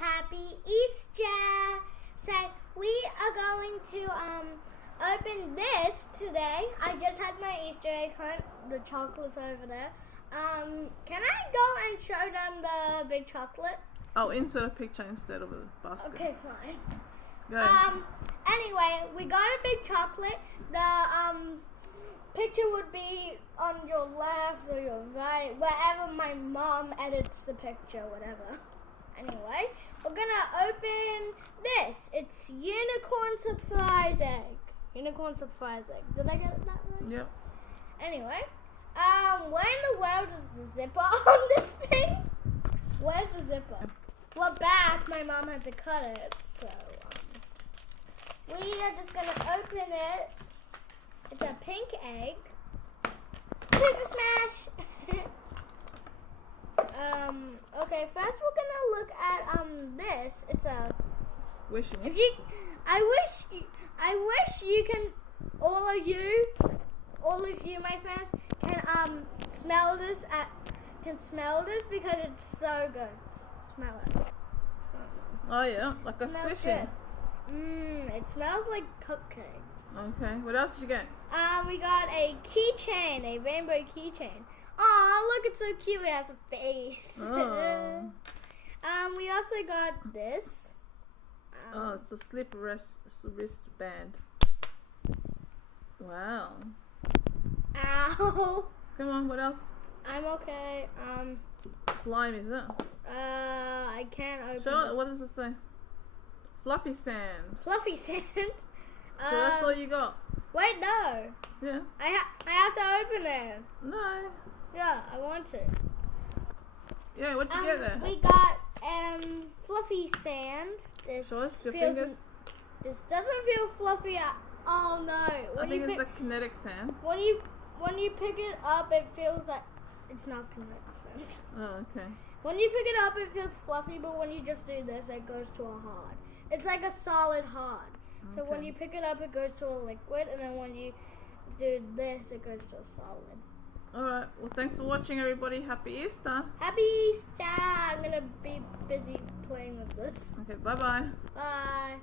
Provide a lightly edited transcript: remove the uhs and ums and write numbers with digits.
happy Easter. So we are going to open this today. I just had my Easter egg hunt. The chocolate's over there. Can I go and show them the big chocolate? I'll insert a picture instead of a basket. Okay, fine. Go ahead. Anyway, we got a big chocolate. The picture would be on your left or your right, wherever my mom edits the picture, whatever. Anyway, we're gonna open this. It's unicorn surprise egg. Unicorn surprise egg. Did I get it that right? Yep. Anyway, where in the world is the zipper on this thing? Where's the zipper? Well, back, my mom had to cut it, so we are just gonna open it. It's a pink egg. Super smash! Okay, first we're gonna look at this. It's a Squishing. I wish you can all of you my friends can smell this because it's so good. Smell it. Oh yeah, like a Smells squishing. good. It smells like cupcakes. Okay, what else did you get? We got a keychain, a rainbow keychain. Oh, look, it's so cute. It has a face. Oh. We also got this. Oh, it's a slip wristband. Wow. Ow. Come on, what else? I'm okay. Slime, is it? I can't open Show it, this. what does it say? Fluffy sand. Fluffy sand. So that's all you got? Wait, no. Yeah. I have to open it. No. Yeah, I want to. Yeah, what'd you get there? We got fluffy sand. This Show us your feels, fingers. This doesn't feel fluffy at oh no. I think it's like kinetic sand. When you pick it up, it feels like it's not kinetic sand. Oh, okay. When you pick it up, it feels fluffy, but when you just do this, it goes to a hard. It's like a solid hard. So when Okay. you pick it up, it goes to a liquid, and then when you do this, it goes to a solid. Alright, well thanks for watching everybody. Happy Easter. Happy Easter! I'm gonna be busy playing with this. Okay, bye-bye. Bye.